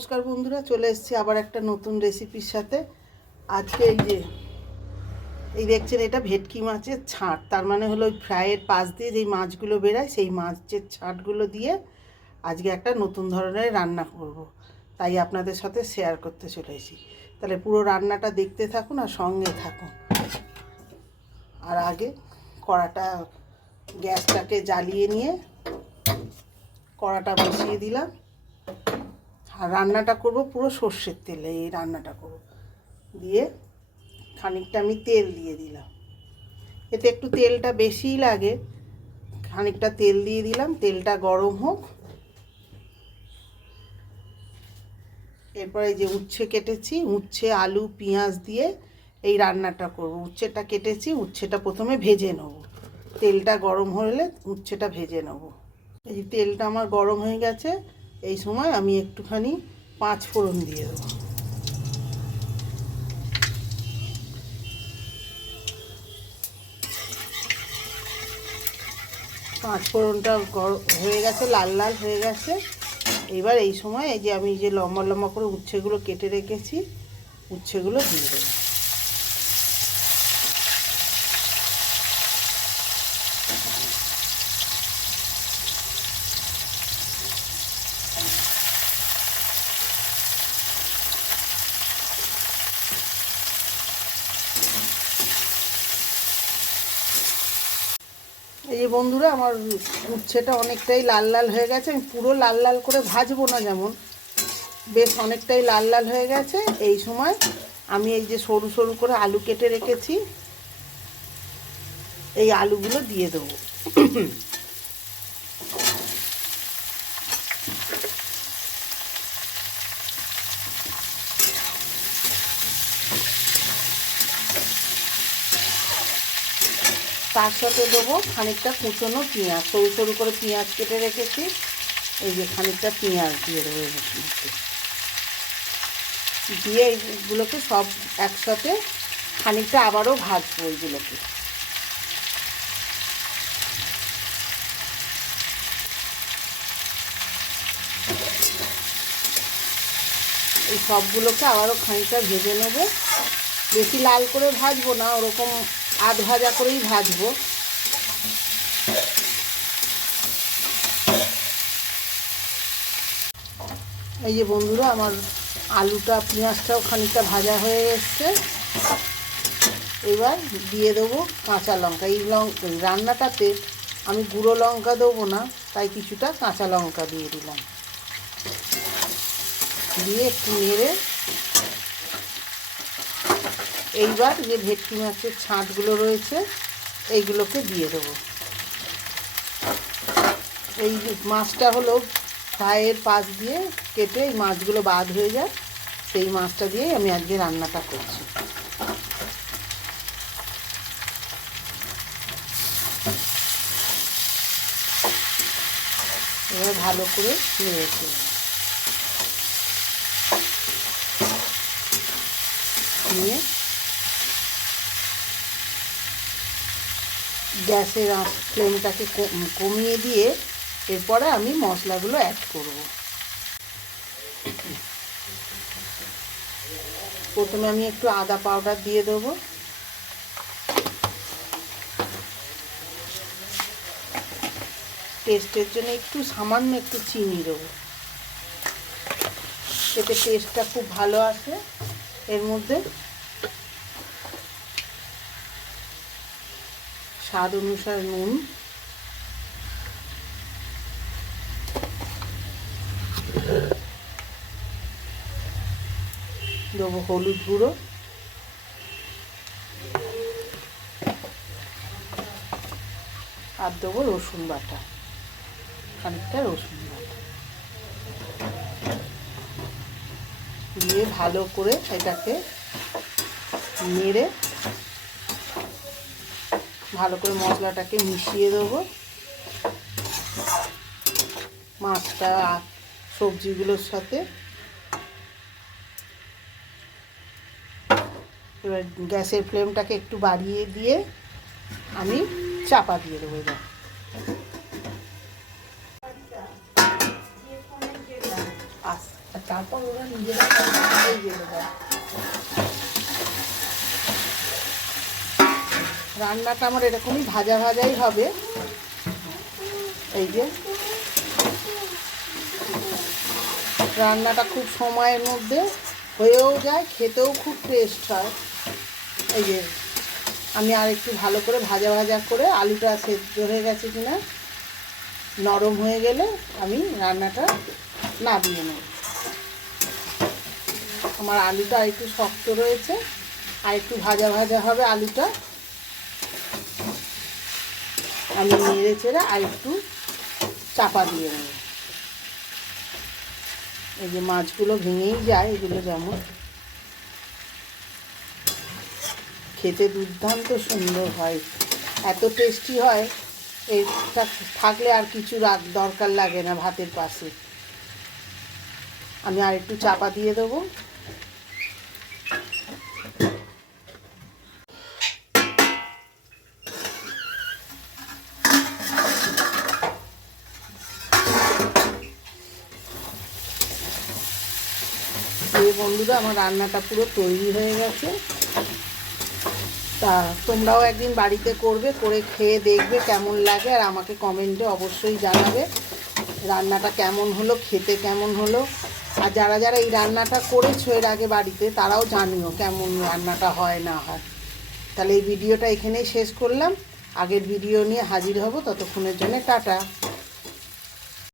নমস্কার বন্ধুরা, চলে এসেছি আবার একটা নতুন রেসিপির সাথে। আজকে এই দেখছেন, এটা ভেটকি মাছের ছাঁট। তার মানে হলো ওই ফ্রাইয়ের পাশ দিয়ে যেই মাছগুলো বেরায় সেই মাছের ছাঁটগুলো দিয়ে আজকে একটা নতুন ধরনের রান্না করব। তাই আপনাদের সাথে শেয়ার করতে চলেছি। তাহলে পুরো রান্নাটা দেখতে থাকুন আর সঙ্গে থাকুন। আর আগে কড়াটা, গ্যাসটাকে জ্বালিয়ে নিয়ে কড়াটা বসিয়ে দিলাম। আর রান্নাটা করব পুরো সর্ষের তেলে। এই রান্নাটা করব দিয়ে খানিকটা আমি তেল দিয়ে দিলাম। এতে একটু তেলটা বেশিই লাগে। খানিকটা তেল দিয়ে দিলাম, তেলটা গরম হোক। এরপর এই যে উচ্ছে কেটেছি, উচ্ছে আলু পেঁয়াজ দিয়ে এই রান্নাটা করব। উচ্ছেটা কেটেছি, উচ্ছেটা প্রথমে ভেজে নেব। তেলটা গরম হলে উচ্ছেটা ভেজে নেব। এই তেলটা আমার গরম হয়ে গেছে। এই সময় আমি একটুখানি 5 ফোড়ন দিয়ে দেবো। পাঁচ ফোড়নটা হয়ে গেছে, লাল লাল হয়ে গেছে। এবার এই সময় এই যে আমি যে লম্বা লম্বা করে উচ্ছেগুলো কেটে রেখেছি, উচ্ছেগুলো দিয়ে দেবো। এই যে বন্ধুরা, আমার উচ্ছেটা অনেকটাই লাল লাল হয়ে গেছে। আমি পুরো লাল লাল করে ভাজবো না, যেমন বেশ অনেকটাই লাল লাল হয়ে গেছে। এই সময় আমি এই যে সরু সরু করে আলু কেটে রেখেছি, এই আলুগুলো দিয়ে দেবো। তার সাথে দেবো খানিকটা কুচনো পেঁয়াজ, সরু সরু করে পেঁয়াজ কেটে রেখেছি। এই যে খানিকটা পেঁয়াজ দিয়ে দেবো এর মধ্যে। দিয়ে এইগুলোকে সব একসাথে খানিকটা আবারও ভাজবো। এইগুলোকে এই সবগুলোকে আবারও খানিকটা ভেজে নেব। বেশি লাল করে ভাজবো না, ওরকম আধ ভাজা করেই ভাজবো। এই যে বন্ধুরা, আমার আলুটা পেঁয়াজটাও খানিকটা ভাজা হয়ে এসছে। এবার দিয়ে দেবো কাঁচা লঙ্কা। এই রান্নাটাতে আমি গুঁড়ো লঙ্কা দেবো না, তাই কিছুটা কাঁচা লঙ্কা দিয়ে দিলাম। দিয়ে একটু নেড়ে এইবার যে ভেটকি মাছের ছাঁটগুলো রয়েছে এইগুলোকে দিয়ে দেবো। এই মাছটা হলো ফ্রাইয়ের পাশ দিয়ে কেটে এই মাছগুলো বাদ হয়ে যায়, সেই মাছটা দিয়েই আমি আজকে রান্নাটা করছি। এবার ভালো করে নেড়েছি, নিয়ে গ্যাসের ফ্লেমটাকে কমিয়ে দিয়ে এরপরে আমি মশলাগুলো অ্যাড করব। প্রথমে আমি একটু আদা পাউডার দিয়ে দেবো। টেস্টের জন্য একটু সামান্য একটু চিনি দেবো, এতে টেস্টটা খুব ভালো আসে। এর মধ্যে স্বাদ অনুসারে নুন, দেবো হলুদ গুঁড়ো, আর দেবো রসুন বাটা, খানিকটা রসুন বাটা দিয়ে ভালো করে এটাকে নেড়ে ভালো করে মশলাটাকে মিশিয়ে দেবো মাছটা আর সবজিগুলোর সাথে। এবার গ্যাসের ফ্লেমটাকে একটু বাড়িয়ে দিয়ে আমি চাপা দিয়ে দেবো। এবার তারপর এই যে রান্নাটা আমার এরকমই ভাজা ভাজাই হবে। এই যে রান্নাটা খুব সময়ের মধ্যে হয়েও যায়, খেতেও খুব টেস্ট হয়। এই যে আমি আর একটু ভালো করে ভাজা ভাজা করে আলুটা সেদ্ধ হয়ে গেছে কিনা নরম হয়ে গেলে আমি রান্নাটা নামিয়ে নেব। আমার আলুটা একটু শক্ত রয়েছে, আর একটু ভাজা ভাজা হবে আলুটা। আমি নেড়ে চেড়ে আর একটু চাপা দিয়ে নেব। এই যে মাছগুলো ভেঙেই যায়, এগুলো যেমন খেতে দুর্দান্ত সুন্দর হয়, এত টেস্টি হয়। এটা থাকলে আর কিছু দরকার লাগে না ভাতের পাশে। আমি আর একটু চাপা দিয়ে দেবো। এই বন্ধুরা আমার রান্নাটা পুরো তৈরি হয়ে গেছে। তা তোমরাও একদিন বাড়িতে করবে, করে খেয়ে দেখবে কেমন লাগে, আর আমাকে কমেন্টে অবশ্যই জানাবে রান্নাটা কেমন হলো, খেতে কেমন হলো। আর যারা যারা এই রান্নাটা করেছো এর আগে বাড়িতে, তারাও জানিও কেমন রান্নাটা হয় না হয়। তাহলে এই ভিডিওটা এখানেই শেষ করলাম, আগের ভিডিও নিয়ে হাজির হব। ততক্ষণের জন্য টাটা।